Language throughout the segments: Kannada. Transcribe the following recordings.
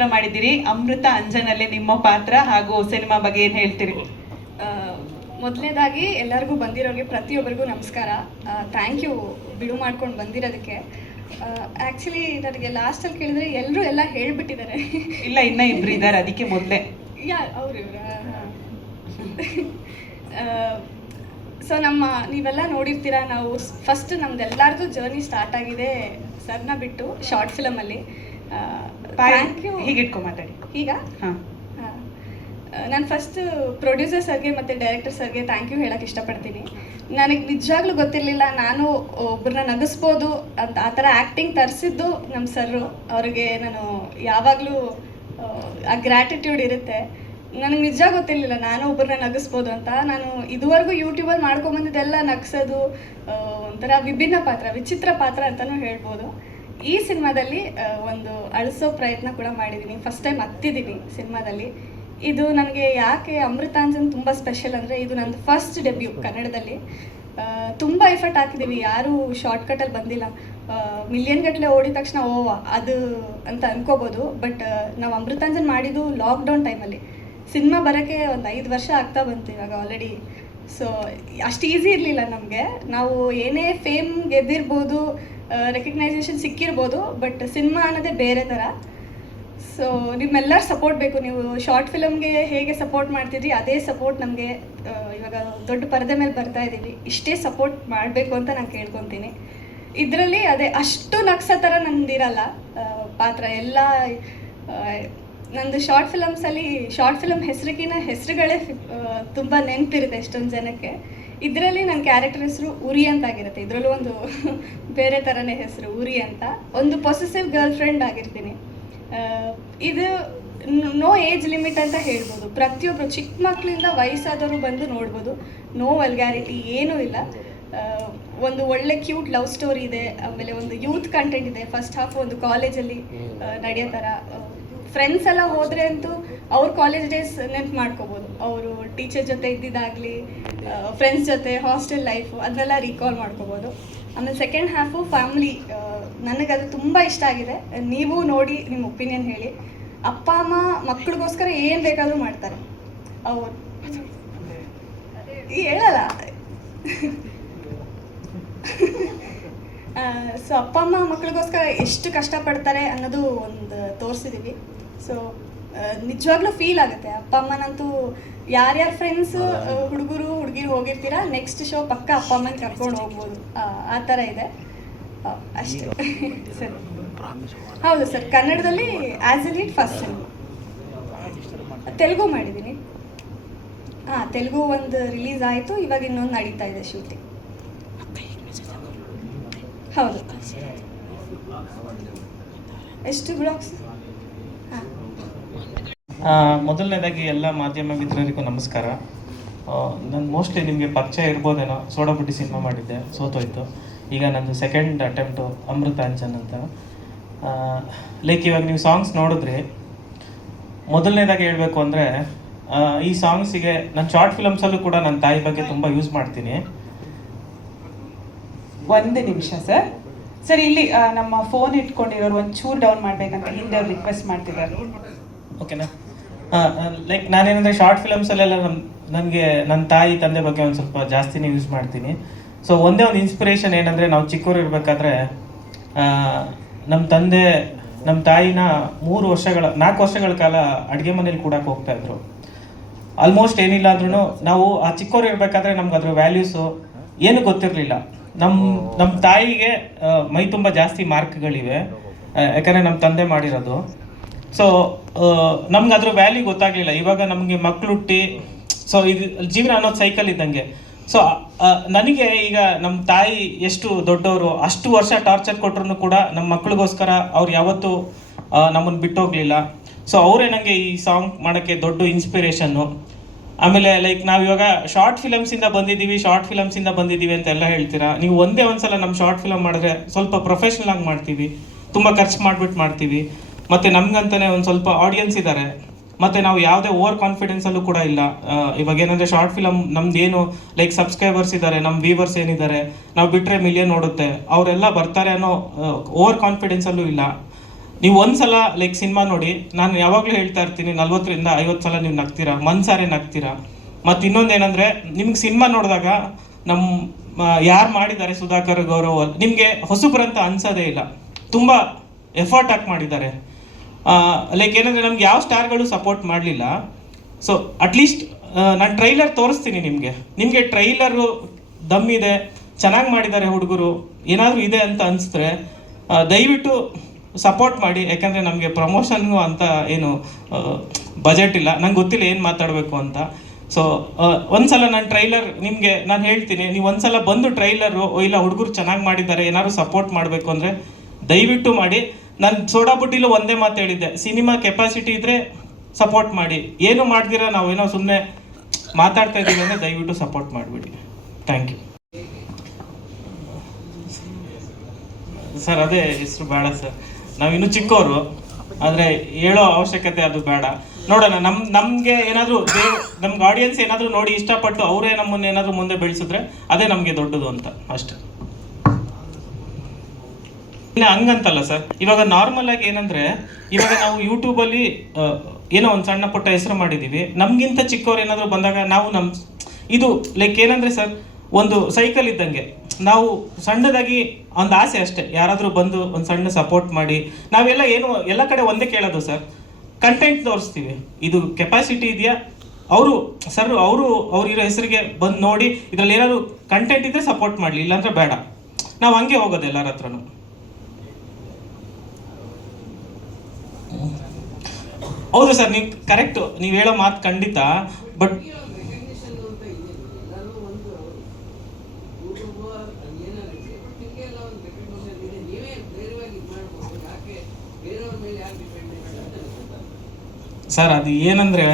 ಪಾತ್ರ ಮಾಡಿದ್ದೀರಿ. ಅಮೃತ ಅಂಜನಲ್ಲಿ ನಿಮ್ಮ ಪಾತ್ರ ಹಾಗೂ ಸಿನಿಮಾ ಬಗ್ಗೆ ಏನು ಹೇಳ್ತೀರಿ? ಮೊದಲನೇದಾಗಿ ಎಲ್ಲರಿಗೂ ಬಂದಿರೋರಿಗೆ ಪ್ರತಿಯೊಬ್ಬರಿಗೂ ನಮಸ್ಕಾರ. ಥ್ಯಾಂಕ್ ಯು ಬಿಡು ಮಾಡ್ಕೊಂಡು ಬಂದಿರೋದಕ್ಕೆ. ಆ್ಯಕ್ಚುಲಿ ನನಗೆ ಲಾಸ್ಟಲ್ಲಿ ಕೇಳಿದ್ರೆ ಎಲ್ಲರೂ ಎಲ್ಲ ಹೇಳ್ಬಿಟ್ಟಿದ್ದಾರೆ. ಇಲ್ಲ, ಇನ್ನೂ ಇಬ್ರು ಇದ್ದಾರೆ, ಅದಕ್ಕೆ ಮೊದಲೇ ಅವ್ರು ಇವ್ರ. ಸೊ ನೀವೆಲ್ಲ ನೋಡಿರ್ತೀರ, ನಾವು ಫಸ್ಟ್ ನಮ್ದೆಲ್ಲರದು ಜರ್ನಿ ಸ್ಟಾರ್ಟ್ ಆಗಿದೆ ಸರ್ನ ಬಿಟ್ಟು ಶಾರ್ಟ್ ಫಿಲಮಲ್ಲಿ. Thank you. ಹೀಗೆ ಇಟ್ಕೊ ಮಾತಾಡಿ ಈಗ. ನಾನು ಫಸ್ಟ್ ಪ್ರೊಡ್ಯೂಸರ್ ಸರ್ಗೆ ಮತ್ತು ಡೈರೆಕ್ಟರ್ ಸರ್ಗೆ ಥ್ಯಾಂಕ್ ಯು ಹೇಳೋಕ್ಕೆ ಇಷ್ಟಪಡ್ತೀನಿ. ನನಗೆ ನಿಜವಾಗ್ಲೂ ಗೊತ್ತಿರಲಿಲ್ಲ ನಾನು ಒಬ್ಬರನ್ನ ನಗಿಸ್ಬೋದು ಅಂತ. ಆ ಥರ ಆ್ಯಕ್ಟಿಂಗ್ ತರಿಸಿದ್ದು ನಮ್ಮ ಸರ್ರು. ಅವ್ರಿಗೆ ನಾನು ಯಾವಾಗಲೂ ಆ ಗ್ರ್ಯಾಟಿಟ್ಯೂಡ್ ಇರುತ್ತೆ. ನನಗೆ ನಿಜ ಗೊತ್ತಿರಲಿಲ್ಲ ನಾನು ಒಬ್ಬರನ್ನ ನಗಿಸ್ಬೋದು ಅಂತ. ನಾನು ಇದುವರೆಗೂ ಯೂಟ್ಯೂಬಲ್ಲಿ ಮಾಡ್ಕೊಂಬಂದಿದ್ದೆಲ್ಲ ನಗಿಸೋದು ಒಂಥರ ವಿಭಿನ್ನ ಪಾತ್ರ, ವಿಚಿತ್ರ ಪಾತ್ರ ಅಂತಲೂ ಹೇಳ್ಬೋದು. ಈ ಸಿನಿಮಾದಲ್ಲಿ ಒಂದು ಅಳಿಸೋ ಪ್ರಯತ್ನ ಕೂಡ ಮಾಡಿದ್ದೀನಿ. ಫಸ್ಟ್ ಟೈಮ್ ಹತ್ತಿದ್ದೀನಿ ಸಿನಿಮಾದಲ್ಲಿ. ಇದು ನನಗೆ ಯಾಕೆ ಅಮೃತಾಂಜನ್ ತುಂಬ ಸ್ಪೆಷಲ್ ಅಂದರೆ, ಇದು ನಂದು ಫಸ್ಟ್ ಡೆಬ್ಯೂ ಕನ್ನಡದಲ್ಲಿ. ತುಂಬ ಎಫರ್ಟ್ ಹಾಕಿದ್ದೀವಿ, ಯಾರೂ ಶಾರ್ಟ್ಕಟಲ್ಲಿ ಬಂದಿಲ್ಲ. ಮಿಲಿಯನ್ ಗಟ್ಟಲೆ ಓಡಿದ ತಕ್ಷಣ ಅದು ಅಂತ ಅನ್ಕೋಬೋದು. ಬಟ್ ನಾವು ಅಮೃತಾಂಜನ್ ಮಾಡಿದ್ದು ಲಾಕ್ಡೌನ್ ಟೈಮಲ್ಲಿ. ಸಿನಿಮಾ ಬರೋಕ್ಕೆ ಒಂದು 5 ವರ್ಷ ಆಗ್ತಾ ಬಂತು ಇವಾಗ ಆಲ್ರೆಡಿ. ಸೊ ಅಷ್ಟು ಈಸಿ ಇರಲಿಲ್ಲ ನಮಗೆ. ನಾವು ಏನೇ ಫೇಮ್ ಗೆದ್ದಿರ್ಬೋದು, ರೆಕಗ್ನೈಸೇಷನ್ ಸಿಕ್ಕಿರ್ಬೋದು, ಬಟ್ ಸಿನಿಮಾ ಅನ್ನೋದೇ ಬೇರೆ ಥರ. ಸೊ ನಿಮ್ಮೆಲ್ಲರ ಸಪೋರ್ಟ್ ಬೇಕು. ನೀವು ಶಾರ್ಟ್ ಫಿಲಮ್ಗೆ ಹೇಗೆ ಸಪೋರ್ಟ್ ಮಾಡ್ತಿದ್ರಿ ಅದೇ ಸಪೋರ್ಟ್ ನಮಗೆ ಇವಾಗ ದೊಡ್ಡ ಪರದೆ ಮೇಲೆ ಬರ್ತಾ ಇದ್ದೀವಿ. ಇಷ್ಟೇ ಸಪೋರ್ಟ್ ಮಾಡಬೇಕು ಅಂತ ನಾನು ಕೇಳ್ಕೊತೀನಿ. ಇದರಲ್ಲಿ ಅದೇ ಅಷ್ಟು ನಗ್ಸೋ ಥರ ನಂದಿರಲ್ಲ ಪಾತ್ರ ಎಲ್ಲ. ನಂದು ಶಾರ್ಟ್ ಫಿಲಮ್ ಹೆಸರಿಗಿನ ಹೆಸರುಗಳೇ ತುಂಬ ನೆನಪಿರುತ್ತೆ ಎಷ್ಟೊಂದು ಜನಕ್ಕೆ. ಇದರಲ್ಲಿ ನನ್ನ ಕ್ಯಾರೆಕ್ಟರ್ ಹೆಸರು ಉರಿ ಅಂತಾಗಿರುತ್ತೆ. ಇದರಲ್ಲೂ ಒಂದು ಬೇರೆ ಥರನೇ ಹೆಸರು ಉರಿ ಅಂತ. ಒಂದು ಪೊಸೆಸಿವ್ ಗರ್ಲ್ ಫ್ರೆಂಡ್ ಆಗಿರ್ತೀನಿ. ಇದು ನೋ ಏಜ್ ಲಿಮಿಟ್ ಅಂತ ಹೇಳ್ಬೋದು. ಪ್ರತಿಯೊಬ್ಬರು ಚಿಕ್ಕ ಮಕ್ಕಳಿಂದ ವಯಸ್ಸಾದವರು ಬಂದು ನೋಡ್ಬೋದು. ನೋ ವಲ್ಗ್ಯಾರಿಟಿ ಏನೂ ಇಲ್ಲ. ಒಂದು ಒಳ್ಳೆ ಕ್ಯೂಟ್ ಲವ್ ಸ್ಟೋರಿ ಇದೆ. ಆಮೇಲೆ ಒಂದು ಯೂತ್ ಕಂಟೆಂಟ್ ಇದೆ. ಫಸ್ಟ್ ಹಾಫ್ ಒಂದು ಕಾಲೇಜಲ್ಲಿ ನಡೆಯೋ ಥರ. ಫ್ರೆಂಡ್ಸ್ ಎಲ್ಲ ಹೋದರೆ ಅಂತೂ ಅವ್ರ ಕಾಲೇಜ್ ಡೇಸ್ ನೆನ್ಪು ಮಾಡ್ಕೋಬೋದು. ಅವರು ಟೀಚರ್ ಜೊತೆ ಇದ್ದಿದ್ದಾಗಲಿ, ಫ್ರೆಂಡ್ಸ್ ಜೊತೆ ಹಾಸ್ಟೆಲ್ ಲೈಫು ಅದನ್ನೆಲ್ಲ ರೀಕಾಲ್ ಮಾಡ್ಕೋಬೋದು. ಆಮೇಲೆ ಸೆಕೆಂಡ್ ಹಾಫು ಫ್ಯಾಮ್ಲಿ. ನನಗದು ತುಂಬ ಇಷ್ಟ ಆಗಿದೆ. ನೀವು ನೋಡಿ ನಿಮ್ಮ ಒಪಿನಿಯನ್ ಹೇಳಿ. ಅಪ್ಪ ಅಮ್ಮ ಮಕ್ಕಳಿಗೋಸ್ಕರ ಏನು ಬೇಕಾದರೂ ಮಾಡ್ತಾರೆ. ಅವ್ರು ಹೇಳಲ್ಲ. ಸೊ ಅಪ್ಪ ಅಮ್ಮ ಮಕ್ಕಳಿಗೋಸ್ಕರ ಎಷ್ಟು ಕಷ್ಟಪಡ್ತಾರೆ ಅನ್ನೋದು ಒಂದು ತೋರಿಸಿದ್ದೀವಿ. ಸೊ ನಿಜವಾಗ್ಲೂ ಫೀಲ್ ಆಗುತ್ತೆ. ಅಪ್ಪ ಅಮ್ಮನಂತೂ ಯಾರ್ಯಾರು ಫ್ರೆಂಡ್ಸ್ ಹುಡುಗಿರು ಹೋಗಿರ್ತೀರ, ನೆಕ್ಸ್ಟ್ ಶೋ ಪಕ್ಕ ಅಪ್ಪ ಅಮ್ಮನ ಕರ್ಕೊಂಡು ಹೋಗ್ಬೋದು. ಆ ಥರ ಇದೆ ಅಷ್ಟೇ. ಸರ್ ಹೌದು ಸರ್, ಕನ್ನಡದಲ್ಲಿ as A lead first cinema. Telugu ಮಾಡಿದ್ದೀನಿ. ತೆಲುಗು ಒಂದು ರಿಲೀಸ್ ಆಯಿತು. ಇವಾಗ ಇನ್ನೊಂದು ನಡೀತಾ ಇದೆ ಶೂಟಿಂಗ್. ಹೌದು. ಎಷ್ಟು ಬ್ಲಾಗ್ಸ್? ಮೊದಲನೇದಾಗಿ ಎಲ್ಲ ಮಾಧ್ಯಮ ಮಿತ್ರರಿಗೂ ನಮಸ್ಕಾರ. ನಾನು ಮೋಸ್ಟ್ಲಿ ನಿಮಗೆ ಪರಿಚಯ ಇರ್ಬೋದೇನೋ, ಸೋಡಾಬುಡ್ಡಿ ಸಿನಿಮಾ ಮಾಡಿದ್ದೆ, ಸೋತೋಯ್ತು. ಈಗ ನಂದು ಸೆಕೆಂಡ್ ಅಟೆಂಪ್ಟು ಅಮೃತ ಅಂಜನ್ ಅಂತ. ಲೈಕ್ ಇವಾಗ ನೀವು ಸಾಂಗ್ಸ್ ನೋಡಿದ್ರಿ. ಮೊದಲನೇದಾಗಿ ಹೇಳಬೇಕು ಅಂದರೆ, ಈ ಸಾಂಗ್ಸಿಗೆ ನಾನು ಶಾರ್ಟ್ ಫಿಲಮ್ಸಲ್ಲೂ ಕೂಡ ನನ್ನ ತಾಯಿ ಬಗ್ಗೆ ತುಂಬ ಯೂಸ್ ಮಾಡ್ತೀನಿ. ಒಂದು ನಿಮಿಷ ಸರ್. ಸರ್ ಇಲ್ಲಿ ನಮ್ಮ ಫೋನ್ ಇಟ್ಕೊಂಡಿರೋರು ಒಂಚೂರು ಡೌನ್ ಮಾಡಬೇಕಂತ ಹಿಂದೆ ಅವ್ರು ರಿಕ್ವೆಸ್ಟ್ ಮಾಡ್ತಿದ್ದಾರೆ. ಓಕೆನಾ? ಲೈಕ್ ನಾನೇನಂದರೆ ಶಾರ್ಟ್ ಫಿಲಮ್ಸಲ್ಲೆಲ್ಲ ನನಗೆ ನನ್ನ ತಾಯಿ ತಂದೆ ಬಗ್ಗೆ ಒಂದು ಸ್ವಲ್ಪ ಜಾಸ್ತಿನೇ ಯೂಸ್ ಮಾಡ್ತೀನಿ. ಸೊ ಒಂದೇ ಒಂದು ಇನ್ಸ್ಪಿರೇಷನ್ ಏನಂದರೆ, ನಾವು ಚಿಕ್ಕವರು ಇರಬೇಕಾದ್ರೆ ನಮ್ಮ ತಂದೆ ನಮ್ಮ ತಾಯಿನ 4 ವರ್ಷಗಳ ಕಾಲ ಅಡುಗೆ ಮನೇಲಿ ಕೂಡಕ್ಕೆ ಹೋಗ್ತಾಯಿದ್ರು. ಆಲ್ಮೋಸ್ಟ್ ಏನಿಲ್ಲ ಅಂದ್ರೂ ನಾವು ಆ ಚಿಕ್ಕವರು ಇರಬೇಕಾದ್ರೆ ನಮ್ಗೆ ಅದ್ರ ವ್ಯಾಲ್ಯೂಸು ಏನೂ ಗೊತ್ತಿರಲಿಲ್ಲ. ನಮ್ಮ ತಾಯಿಗೆ ಮೈ ತುಂಬ ಜಾಸ್ತಿ ಮಾರ್ಕ್ಗಳಿವೆ, ಯಾಕಂದರೆ ನಮ್ಮ ತಂದೆ ಮಾಡಿರೋದು. ಸೊ ನಮ್ಗೆ ಅದ್ರ ವ್ಯಾಲ್ಯೂ ಗೊತ್ತಾಗಲಿಲ್ಲ. ಇವಾಗ ನಮಗೆ ಮಕ್ಕಳು ಹುಟ್ಟಿ, ಸೊ ಇದು ಜೀವನ ಅನ್ನೋದು ಸೈಕಲ್ ಇದ್ದಂಗೆ. ಸೊ ನನಗೆ ಈಗ ನಮ್ಮ ತಾಯಿ ಎಷ್ಟು ದೊಡ್ಡವರು, ಅಷ್ಟು ವರ್ಷ ಟಾರ್ಚರ್ ಕೊಟ್ಟರು ಕೂಡ ನಮ್ಮ ಮಕ್ಕಳಿಗೋಸ್ಕರ ಅವ್ರು ಯಾವತ್ತೂ ನಮ್ಮನ್ನು ಬಿಟ್ಟೋಗಲಿಲ್ಲ. ಸೊ ಅವರೇ ನನಗೆ ಈ ಸಾಂಗ್ ಮಾಡೋಕ್ಕೆ ದೊಡ್ಡ ಇನ್ಸ್ಪಿರೇಷನ್ನು. ಆಮೇಲೆ ಲೈಕ್ ನಾವಿವಾಗ ಶಾರ್ಟ್ ಫಿಲಮ್ಸಿಂದ ಬಂದಿದ್ದೀವಿ ಅಂತೆಲ್ಲ ಹೇಳ್ತೀರಾ. ನೀವು ಒಂದೇ ಒಂದ್ಸಲ ನಮ್ಮ ಶಾರ್ಟ್ ಫಿಲಮ್ ಮಾಡಿದ್ರೆ ಸ್ವಲ್ಪ ಪ್ರೊಫೆಷ್ನಲ್ ಆಗಿ ಮಾಡ್ತೀವಿ, ತುಂಬ ಖರ್ಚು ಮಾಡ್ತೀವಿ. ಮತ್ತು ನಮ್ಗಂತಾನೆ ಒಂದು ಸ್ವಲ್ಪ ಆಡಿಯನ್ಸ್ ಇದ್ದಾರೆ. ಮತ್ತು ನಾವು ಯಾವುದೇ ಓವರ್ ಕಾನ್ಫಿಡೆನ್ಸಲ್ಲೂ ಕೂಡ ಇಲ್ಲ. ಇವಾಗ ಏನಂದರೆ ಶಾರ್ಟ್ ಫಿಲಮ್ ನಮ್ದೇನು ಲೈಕ್ ಸಬ್ಸ್ಕ್ರೈಬರ್ಸ್ ಇದ್ದಾರೆ, ನಮ್ಮ ವ್ಯೂವರ್ಸ್ ಏನಿದ್ದಾರೆ, ನಾವು ಬಿಟ್ಟರೆ ಮಿಲಿಯನ್ ನೋಡುತ್ತೆ, ಅವರೆಲ್ಲ ಬರ್ತಾರೆ ಅನ್ನೋ ಓವರ್ ಕಾನ್ಫಿಡೆನ್ಸಲ್ಲೂ ಇಲ್ಲ. ನೀವು ಒಂದ್ಸಲ ಲೈಕ್ ಸಿನಿಮಾ ನೋಡಿ, ನಾನು ಯಾವಾಗಲೂ ಹೇಳ್ತಾ ಇರ್ತೀನಿ 40ರಿಂದ 50 ಸಲ ನೀವು ನಗ್ತೀರಾ, ಮನ್ಸಾರೆ ನಗ್ತೀರಾ. ಮತ್ತು ಇನ್ನೊಂದೇನೆಂದರೆ ನಿಮ್ಗೆ ಸಿನಿಮಾ ನೋಡಿದಾಗ ಯಾರು ಮಾಡಿದ್ದಾರೆ ಸುಧಾಕರ್, ಗೌರವ್, ನಿಮಗೆ ಹೊಸಬ್ರಂತ ಅನ್ಸೋದೇ ಇಲ್ಲ. ತುಂಬ ಎಫರ್ಟ್ ಹಾಕಿ ಮಾಡಿದ್ದಾರೆ. ಲೈಕ್ ಏನಂದರೆ ನಮ್ಗೆ ಯಾವ ಸ್ಟಾರ್ಗಳು ಸಪೋರ್ಟ್ ಮಾಡಲಿಲ್ಲ. ಸೊ ಅಟ್ಲೀಸ್ಟ್ ನಾನು ಟ್ರೈಲರ್ ತೋರಿಸ್ತೀನಿ ನಿಮಗೆ ಟ್ರೈಲರು ದಮ್ ಇದೆ, ಚೆನ್ನಾಗಿ ಮಾಡಿದ್ದಾರೆ ಹುಡುಗರು, ಏನಾದರೂ ಇದೆ ಅಂತ ಅನಿಸಿದ್ರೆ ದಯವಿಟ್ಟು ಸಪೋರ್ಟ್ ಮಾಡಿ. ಯಾಕಂದರೆ ನಮಗೆ ಪ್ರಮೋಷನ್ಗೂ ಅಂತ ಏನು ಬಜೆಟ್ ಇಲ್ಲ, ನಂಗೆ ಗೊತ್ತಿಲ್ಲ ಏನು ಮಾತಾಡಬೇಕು ಅಂತ. ಸೊ ಒಂದ್ಸಲ ನಾನು ಟ್ರೈಲರ್ ನಿಮಗೆ ನಾನು ಹೇಳ್ತೀನಿ, ನೀವು ಒಂದ್ಸಲ ಬಂದು ಟ್ರೈಲರು ಇಲ್ಲ ಹುಡುಗರು ಚೆನ್ನಾಗಿ ಮಾಡಿದ್ದಾರೆ, ಏನಾದ್ರು ಸಪೋರ್ಟ್ ಮಾಡಬೇಕು ಅಂದರೆ ದಯವಿಟ್ಟು ಮಾಡಿ. ನಾನು ಸೋಡಾ ಬುಡ್ಡಿಲೂ ಒಂದೇ ಮಾತು ಹೇಳಿದ್ದೆ, ಸಿನಿಮಾ ಕೆಪಾಸಿಟಿ ಇದ್ದರೆ ಸಪೋರ್ಟ್ ಮಾಡಿ, ಏನು ಮಾಡ್ದಿರ ನಾವೇನೋ ಸುಮ್ಮನೆ ಮಾತಾಡ್ತಾ ಇದ್ದೀವಿ ಅಂದರೆ ದಯವಿಟ್ಟು ಸಪೋರ್ಟ್ ಮಾಡಿಬಿಡಿ. Thank you sir. ಅದೇ ಹೆಸರು ಬೇಡ ಸರ್, ನಾವಿನ್ನೂ ಚಿಕ್ಕವರು, ಆದರೆ ಹೇಳೋ ಅವಶ್ಯಕತೆ ಅದು ಬೇಡ. ನೋಡೋಣ, ನಮಗೆ ಏನಾದರೂ ನಮ್ಗೆ ಆಡಿಯನ್ಸ್ ಏನಾದರೂ ನೋಡಿ ಇಷ್ಟಪಟ್ಟು ಅವರೇ ನಮ್ಮನ್ನು ಏನಾದರೂ ಮುಂದೆ ಬೆಳೆಸಿದ್ರೆ ಅದೇ ನಮಗೆ ದೊಡ್ಡದು ಅಂತ ಅಷ್ಟೇ. ಇಲ್ಲ ಹಂಗಂತಲ್ಲ ಸರ್, ಇವಾಗ ನಾರ್ಮಲ್ ಆಗಿ ಏನಂದರೆ, ಇವಾಗ ನಾವು ಯೂಟ್ಯೂಬಲ್ಲಿ ಏನೋ ಒಂದು ಸಣ್ಣ ಪುಟ್ಟ ಹೆಸರು ಮಾಡಿದ್ದೀವಿ, ನಮಗಿಂತ ಚಿಕ್ಕವ್ರು ಏನಾದರೂ ಬಂದಾಗ ನಾವು ಇದು ಲೈಕ್ ಏನಂದರೆ ಸರ್, ಒಂದು ಸೈಕಲ್ ಇದ್ದಂಗೆ. ನಾವು ಸಣ್ಣದಾಗಿ ಒಂದು ಆಸೆ ಅಷ್ಟೇ, ಯಾರಾದರೂ ಬಂದು ಒಂದು ಸಣ್ಣ ಸಪೋರ್ಟ್ ಮಾಡಿ. ನಾವೆಲ್ಲ ಎಲ್ಲ ಕಡೆ ಒಂದೇ ಕೇಳೋದು ಸರ್, ಕಂಟೆಂಟ್ ತೋರಿಸ್ತೀವಿ, ಇದು ಕೆಪಾಸಿಟಿ ಇದೆಯಾ, ಅವ್ರಿರೋ ಹೆಸರಿಗೆ ಬಂದು ನೋಡಿ ಇದರಲ್ಲಿ ಏನಾದ್ರು ಕಂಟೆಂಟ್ ಇದ್ದರೆ ಸಪೋರ್ಟ್ ಮಾಡಲಿ, ಇಲ್ಲಾಂದ್ರೆ ಬೇಡ. ನಾವು ಹಂಗೆ ಹೋಗೋದು ಎಲ್ಲರ ಹತ್ರನೂ. ಹೌದು ಸರ್, ನೀವು ಕರೆಕ್ಟು, ನೀವು ಹೇಳೋ ಮಾತು ಖಂಡಿತ. ಬಟ್ ಸರ್ ಅದು ಏನಂದರೆ,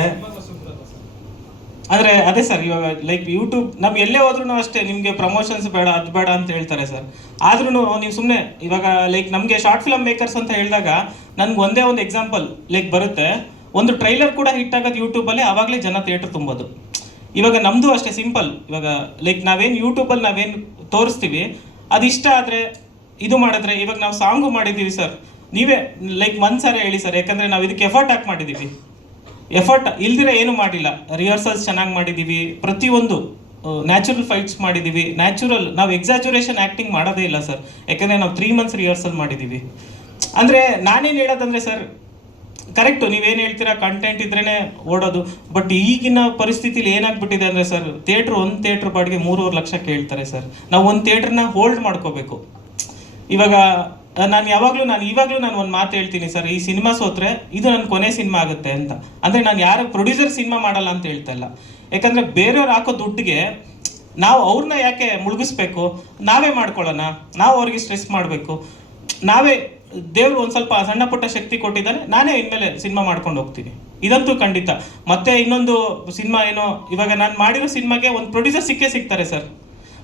ಅಂದರೆ ಅದೇ ಸರ್, ಇವಾಗ ಲೈಕ್ ಯೂಟ್ಯೂಬ್ ನಾವು ಎಲ್ಲೇ ಹೋದ್ರೂ ಅಷ್ಟೇ, ನಿಮಗೆ ಪ್ರಮೋಷನ್ಸ್ ಬೇಡ, ಅದು ಬೇಡ ಅಂತ ಹೇಳ್ತಾರೆ ಸರ್. ಆದ್ರೂ ನೀವು ಸುಮ್ಮನೆ ಇವಾಗ ಲೈಕ್ ನಮಗೆ ಶಾರ್ಟ್ ಫಿಲಮ್ ಮೇಕರ್ಸ್ ಅಂತ ಹೇಳಿದಾಗ ನನಗೆ ಒಂದೇ ಒಂದು ಎಕ್ಸಾಂಪಲ್ ಲೈಕ್ ಬರುತ್ತೆ. ಒಂದು ಟ್ರೈಲರ್ ಕೂಡ ಹಿಟ್ ಆಗೋದು ಯೂಟ್ಯೂಬಲ್ಲಿ, ಆವಾಗಲೇ ಜನ ಥಿಯೇಟರ್ ತುಂಬೋದು. ಇವಾಗ ನಮ್ಮದು ಅಷ್ಟೇ ಸಿಂಪಲ್. ಇವಾಗ ಲೈಕ್ ನಾವೇನು ಯೂಟ್ಯೂಬಲ್ಲಿ ನಾವೇನು ತೋರಿಸ್ತೀವಿ ಅದು ಇಷ್ಟ ಆದರೆ ಇದು ಮಾಡಿದ್ರೆ, ಇವಾಗ ನಾವು ಸಾಂಗು ಮಾಡಿದ್ದೀವಿ ಸರ್, ನೀವೇ ಲೈಕ್ ಮನ್ಸಾರೆ ಹೇಳಿ ಸರ್, ಯಾಕಂದರೆ ನಾವು ಇದಕ್ಕೆ ಎಫರ್ಟ್ ಹಾಕಿ ಮಾಡಿದ್ದೀವಿ. ಎಫರ್ಟ್ ಇಲ್ದಿರ ಏನು ಮಾಡಿಲ್ಲ. ರಿಹರ್ಸಲ್ಸ್ ಚೆನ್ನಾಗಿ ಮಾಡಿದ್ದೀವಿ, ಪ್ರತಿಯೊಂದು ನ್ಯಾಚುರಲ್ ಫೈಟ್ಸ್ ಮಾಡಿದ್ದೀವಿ. ನ್ಯಾಚುರಲ್, ನಾವು ಎಕ್ಸಾಜುರೇಷನ್ ಆ್ಯಕ್ಟಿಂಗ್ ಮಾಡೋದೇ ಇಲ್ಲ ಸರ್, ಯಾಕಂದರೆ ನಾವು 3 months ರಿಹರ್ಸಲ್ ಮಾಡಿದ್ದೀವಿ. ಅಂದರೆ ನಾನೇನು ಹೇಳೋದಂದರೆ ಸರ್, ಕರೆಕ್ಟು ನೀವೇನು ಹೇಳ್ತೀರಾ, ಕಂಟೆಂಟ್ ಇದ್ರೇ ಓಡೋದು. ಬಟ್ ಈಗಿನ ಪರಿಸ್ಥಿತಿಲಿ ಏನಾಗ್ಬಿಟ್ಟಿದೆ ಅಂದರೆ ಸರ್, ಒಂದು ಥಿಯೇಟ್ರ್ ಬಾಡಿಗೆ 3.5 ಲಕ್ಷ ಕೇಳ್ತಾರೆ ಸರ್. ನಾವು ಒಂದು ಥಿಯೇಟ್ರನ್ನ ಹೋಲ್ಡ್ ಮಾಡ್ಕೋಬೇಕು. ಇವಾಗ ನಾನು ಇವಾಗಲೂ ಒಂದು ಮಾತು ಹೇಳ್ತೀನಿ ಸರ್, ಈ ಸಿನಿಮಾ ಸೋತ್ರೆ ಇದು ನನ್ನ ಕೊನೆ ಸಿನಿಮಾ ಆಗುತ್ತೆ ಅಂತ. ಅಂದರೆ ನಾನು ಯಾರು ಪ್ರೊಡ್ಯೂಸರ್ ಸಿನಿಮಾ ಮಾಡಲ್ಲ ಅಂತ ಹೇಳ್ತಾ ಇಲ್ಲ, ಯಾಕಂದರೆ ಬೇರೆಯವ್ರು ಹಾಕೋ ದುಡ್ಡಿಗೆ ನಾವು ಅವ್ರನ್ನ ಯಾಕೆ ಮುಳುಗಿಸ್ಬೇಕು, ನಾವೇ ಮಾಡ್ಕೊಳ್ಳೋಣ. ನಾವು ಅವ್ರಿಗೆ ಸ್ಟ್ರೆಸ್ ಮಾಡಬೇಕು, ನಾವೇ ದೇವರು ಒಂದು ಸ್ವಲ್ಪ ಸಣ್ಣ ಪುಟ್ಟ ಶಕ್ತಿ ಕೊಟ್ಟಿದ್ದಾರೆ, ನಾನೇ ಇನ್ಮೇಲೆ ಸಿನಿಮಾ ಮಾಡ್ಕೊಂಡು ಹೋಗ್ತೀನಿ, ಇದಂತೂ ಖಂಡಿತ. ಮತ್ತೆ ಇನ್ನೊಂದು ಸಿನಿಮಾ ಏನೋ, ಇವಾಗ ನಾನು ಮಾಡಿರೋ ಸಿನಿಮಾಗೆ ಒಂದು ಪ್ರೊಡ್ಯೂಸರ್ ಸಿಗ್ತಾರೆ ಸರ್.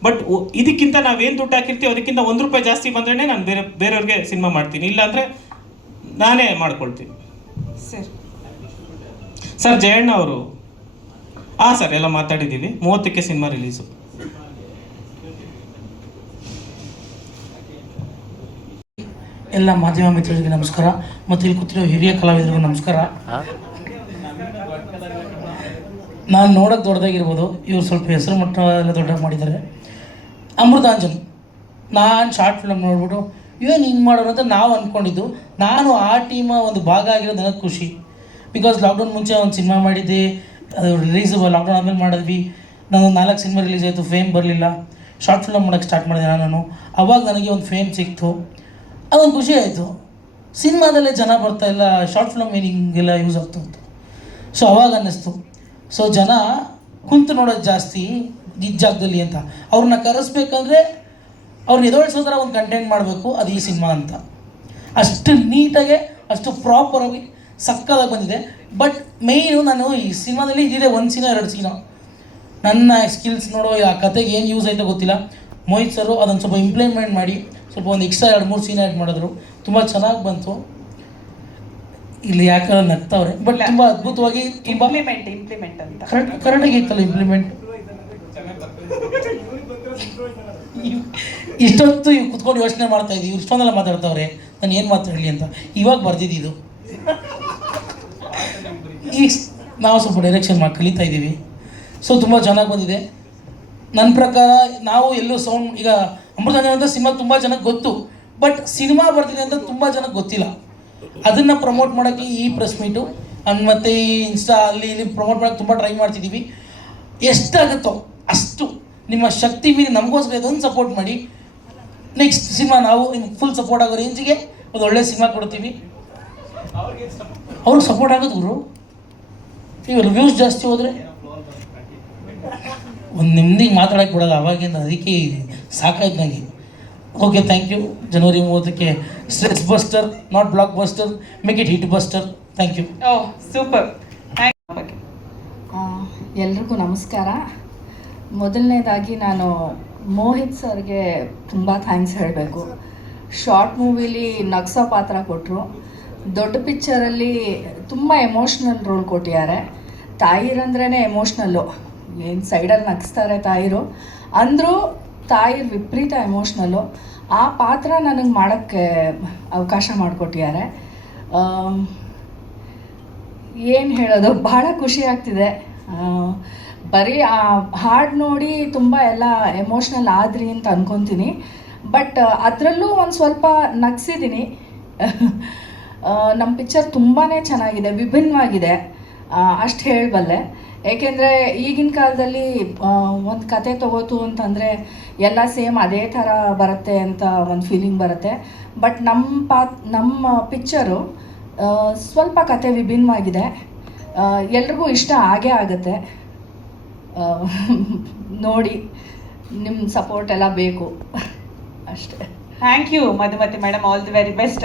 ಬಟ್ ಇದಕ್ಕಿಂತ ನಾವೇನು ದುಡ್ಡು ಹಾಕಿರ್ತೀವಿ ಅದಕ್ಕಿಂತ ₹1 ಜಾಸ್ತಿ ಬಂದ್ರೇ ನಾನು ಬೇರೆಯವ್ರಿಗೆ ಸಿನಿಮಾ ಮಾಡ್ತೀನಿ, ಇಲ್ಲಾಂದರೆ ನಾನೇ ಮಾಡ್ಕೊಳ್ತೀನಿ ಸರ್. ಜಯಣ್ಣ ಅವರು ಹಾಂ ಸರ್, ಎಲ್ಲ ಮಾತಾಡಿದ್ದೀವಿ. 30ಕ್ಕೆ ಸಿನಿಮಾ ರಿಲೀಸು. ಎಲ್ಲ ಮಾಧ್ಯಮ ಮಿತ್ರರಿಗೆ ನಮಸ್ಕಾರ, ಮತ್ತು ಇಲ್ಲಿ ಕೂತಿರೋ ಹಿರಿಯ ಕಲಾವಿದರಿಗೂ ನಮಸ್ಕಾರ. ನಾನು ನೋಡೋಕೆ ದೊಡ್ಡದಾಗಿರ್ಬೋದು, ಇವ್ರು ಸ್ವಲ್ಪ ಹೆಸರು ಮಟ್ಟ ಎಲ್ಲ ದೊಡ್ಡದಾಗಿ ಮಾಡಿದ್ದಾರೆ. ಅಮೃತಾಂಜನ್, ನಾನು ಶಾರ್ಟ್ ಫಿಲಮ್ ನೋಡ್ಬಿಟ್ಟು ಏನು ಹಿಂಗೆ ಮಾಡೋರು ಅಂತ ನಾವು ಅಂದ್ಕೊಂಡಿದ್ದು. ನಾನು ಆ ಟೀಮ ಒಂದು ಭಾಗ ಆಗಿರೋದು ನನಗೆ ಖುಷಿ. ಬಿಕಾಸ್ ಲಾಕ್ಡೌನ್ ಮುಂಚೆ ಒಂದು ಸಿನಿಮಾ ಮಾಡಿದ್ದೆ, ಅದು ರಿಲೀಸ್ ಲಾಕ್ಡೌನ್ ಆದಮೇಲೆ ಮಾಡಿದ್ವಿ. ನಾನು 4 ಸಿನಿಮಾ ರಿಲೀಸ್ ಆಯಿತು, ಫೇಮ್ ಬರಲಿಲ್ಲ. ಶಾರ್ಟ್ ಫಿಲಮ್ ಮಾಡೋಕ್ಕೆ ಸ್ಟಾರ್ಟ್ ಮಾಡಿದೆ ನಾನು. ಅವಾಗ ನನಗೆ ಒಂದು ಫೇಮ್ ಸಿಕ್ತು, ಅದೊಂದು ಖುಷಿ ಆಯಿತು. ಸಿನಿಮಾದಲ್ಲೇ ಜನ ಬರ್ತಾಯಿಲ್ಲ, ಶಾರ್ಟ್ ಫಿಲಮ್ ಏನು ಹಿಂಗೆಲ್ಲ ಯೂಸ್ ಆಗ್ತು ಅಂತ. ಸೊ ಅವಾಗ ಅನ್ನಿಸ್ತು, ಸೊ ಜನ ಕುಂತು ನೋಡೋದು ಜಾಸ್ತಿ ಈ ಜಾಗದಲ್ಲಿ ಅಂತ. ಅವ್ರನ್ನ ಕರೆಸ್ಬೇಕಂದ್ರೆ ಅವ್ರನ್ನ ಎದೊಳಿಸೋ ಥರ ಒಂದು ಕಂಟೆಂಟ್ ಮಾಡಬೇಕು, ಅದು ಈ ಸಿನಿಮಾ ಅಂತ. ಅಷ್ಟು ನೀಟಾಗೆ, ಅಷ್ಟು ಪ್ರಾಪರಾಗಿ ಸಕ್ಕದಾಗಿ ಬಂದಿದೆ. ಬಟ್ ಮೇಯ್ನು ನಾನು ಈ ಸಿನಿಮಾದಲ್ಲಿ ಇದಿದೆ 1 ಸೀನೋ 2 ಸೀನೋ, ನನ್ನ ಸ್ಕಿಲ್ಸ್ ನೋಡೋ ಆ ಕತೆಗೆ ಏನು ಯೂಸ್ ಆಯಿತೋ ಗೊತ್ತಿಲ್ಲ. ಮೋಹಿತ್ ಸರು ಅದನ್ನು ಸ್ವಲ್ಪ ಇಂಪ್ಲಿಮೆಂಟ್ ಮಾಡಿ ಸ್ವಲ್ಪ ಒಂದು ಎಕ್ಸ್ಟ್ರಾ 2-3 ಸೀನ್ ಆ್ಯಡ್ ಮಾಡಿದ್ರು, ತುಂಬ ಚೆನ್ನಾಗಿ ಬಂತು. ಇಲ್ಲಿ ಯಾಕಂದ್ರೆ ನಗ್ತಾವ್ರೆ, ಬಟ್ ತುಂಬ ಅದ್ಭುತವಾಗಿ, ತುಂಬ ಇಂಪ್ಲಿಮೆಂಟ್ ಅಂತ ಕರೆಕ್ಟಾಗಿ ಇತ್ತಲ್ಲ ಇಂಪ್ಲಿಮೆಂಟ್. ಇಷ್ಟೊತ್ತು ಇವ್ ಕುತ್ಕೊಂಡು ಯೋಚನೆ ಮಾಡ್ತಾ ಇದ್ದೀವಿ, ಇಷ್ಟೊಂದೆಲ್ಲ ಮಾತಾಡ್ತಾವ್ರೆ, ನಾನು ಏನು ಮಾತಾಡಲಿ ಅಂತ ಇವಾಗ ಬರ್ದಿದ್ದು. ಈಗ ನಾವು ಸ್ವಲ್ಪ ಡೈರೆಕ್ಷನ್ ಮಾಡಿ ಕಲಿತಾ ಇದ್ದೀವಿ. ಸೊ ತುಂಬ ಚೆನ್ನಾಗಿ ಬಂದಿದೆ. ನನ್ನ ಪ್ರಕಾರ ನಾವು ಎಲ್ಲೋ ಸೌಂಡ್, ಈಗ ಅಮೃತಾಂಜನ್ ಅಂತ ಸಿನಿಮಾ ತುಂಬ ಜನಕ್ಕೆ ಗೊತ್ತು, ಬಟ್ ಸಿನಿಮಾ ಬರ್ತಿದೆ ಅಂತ ತುಂಬ ಜನಕ್ಕೆ ಗೊತ್ತಿಲ್ಲ. ಅದನ್ನು ಪ್ರಮೋಟ್ ಮಾಡೋಕ್ಕೆ ಈ ಪ್ರೆಸ್ ಮೀಟು ಮತ್ತು ಈ ಇನ್ಸ್ಟಾ ಅಲ್ಲಿ ಇಲ್ಲಿ ಪ್ರಮೋಟ್ ಮಾಡೋಕ್ಕೆ ತುಂಬ ಟ್ರೈ ಮಾಡ್ತಿದ್ದೀವಿ. ಎಷ್ಟಾಗುತ್ತೋ ಅಷ್ಟು ನಿಮ್ಮ ಶಕ್ತಿ ಮೀರಿ ನಮಗೋಸ್ಕರ ಇದೊಂದು ಸಪೋರ್ಟ್ ಮಾಡಿ. ನೆಕ್ಸ್ಟ್ ಸಿನಿಮಾ ನಾವು ನಿಮ್ಗೆ ಫುಲ್ ಸಪೋರ್ಟ್ ಆಗೋ ರೇಂಜಿಗೆ ಒಂದು ಒಳ್ಳೆ ಸಿನಿಮಾ ಕೊಡ್ತೀವಿ. ಅವ್ರಿಗೆ ಸಪೋರ್ಟ್ ಆಗೋದು ಗುರು. ಈಗ ರಿವ್ಯೂಸ್ ಜಾಸ್ತಿ ಹೋದರೆ ಒಂದು ನೆಮ್ಮದಿಗೆ ಮಾತಾಡೋಕ್ಕೆ ಬಿಡೋಲ್ಲ ಅವಾಗಿಂದ, ಅದಕ್ಕೆ ಸಾಕಾಯ್ತು ನನಗೆ. Okay, thank you. ಜನವರಿ 30ಕ್ಕೆ stress buster, not blockbuster, make it hit buster. Thank you. Oh super, thank you. ಎಲ್ರಿಗೂ ನಮಸ್ಕಾರ. ಮೊದಲನೇದಾಗಿ ನಾನು ಮೋಹಿತ್ ಸರ್ಗೆ ತುಂಬ ಥ್ಯಾಂಕ್ಸ್ ಹೇಳಬೇಕು. ಶಾರ್ಟ್ ಮೂವಿಲಿ ನಗ್ಸೋ ಪಾತ್ರ ಕೊಟ್ಟರು, ದೊಡ್ಡ ಪಿಕ್ಚರಲ್ಲಿ ತುಂಬ ಎಮೋಷ್ನಲ್ ರೋಲ್ ಕೊಟ್ಟಿದ್ದಾರೆ. ತಾಯಿರಂದ್ರೇ ಎಮೋಷ್ನಲ್ಲು, ಏನು ಸೈಡಲ್ಲಿ ನಗಿಸ್ತಾರೆ ತಾಯಿರು ಅಂದರೂ ತಾಯಿರ್ ವಿಪರೀತ ಎಮೋಷ್ನಲ್ಲು. ಆ ಪಾತ್ರ ನನಗೆ ಮಾಡೋಕ್ಕೆ ಅವಕಾಶ ಮಾಡಿಕೊಟ್ಟಿದ್ದಾರೆ. ಏನು ಹೇಳೋದು, ಭಾಳ ಖುಷಿ ಆಗ್ತಿದೆ. ಬರೀ ಆ ಹಾಡು ನೋಡಿ ತುಂಬ ಎಲ್ಲ ಎಮೋಷ್ನಲ್ ಆದ್ರಿ ಅಂತ ಅನ್ಕೊತೀನಿ, ಬಟ್ ಅದರಲ್ಲೂ ಒಂದು ಸ್ವಲ್ಪ ನಗಿಸಿದ್ದೀನಿ. ನಮ್ಮ ಪಿಕ್ಚರ್ ತುಂಬಾ ಚೆನ್ನಾಗಿದೆ, ವಿಭಿನ್ನವಾಗಿದೆ, ಅಷ್ಟು ಹೇಳಬಲ್ಲೆ. ಏಕೆಂದರೆ ಈಗಿನ ಕಾಲದಲ್ಲಿ ಒಂದು ಕತೆ ತಗೋತು ಅಂತಂದರೆ ಎಲ್ಲ ಸೇಮ್ ಅದೇ ಥರ ಬರುತ್ತೆ ಅಂತ ಒಂದು ಫೀಲಿಂಗ್ ಬರುತ್ತೆ. ಬಟ್ ನಮ್ಮ ಪಿಕ್ಚರು ಸ್ವಲ್ಪ ಕತೆ ವಿಭಿನ್ನವಾಗಿದೆ, ಎಲ್ರಿಗೂ ಇಷ್ಟ ಆಗೇ ಆಗುತ್ತೆ. ನೋಡಿ, ನಿಮ್ಮ ಸಪೋರ್ಟ್ ಎಲ್ಲ ಬೇಕು ಅಷ್ಟೇ. Thank you Madhumathi madam, all the very best.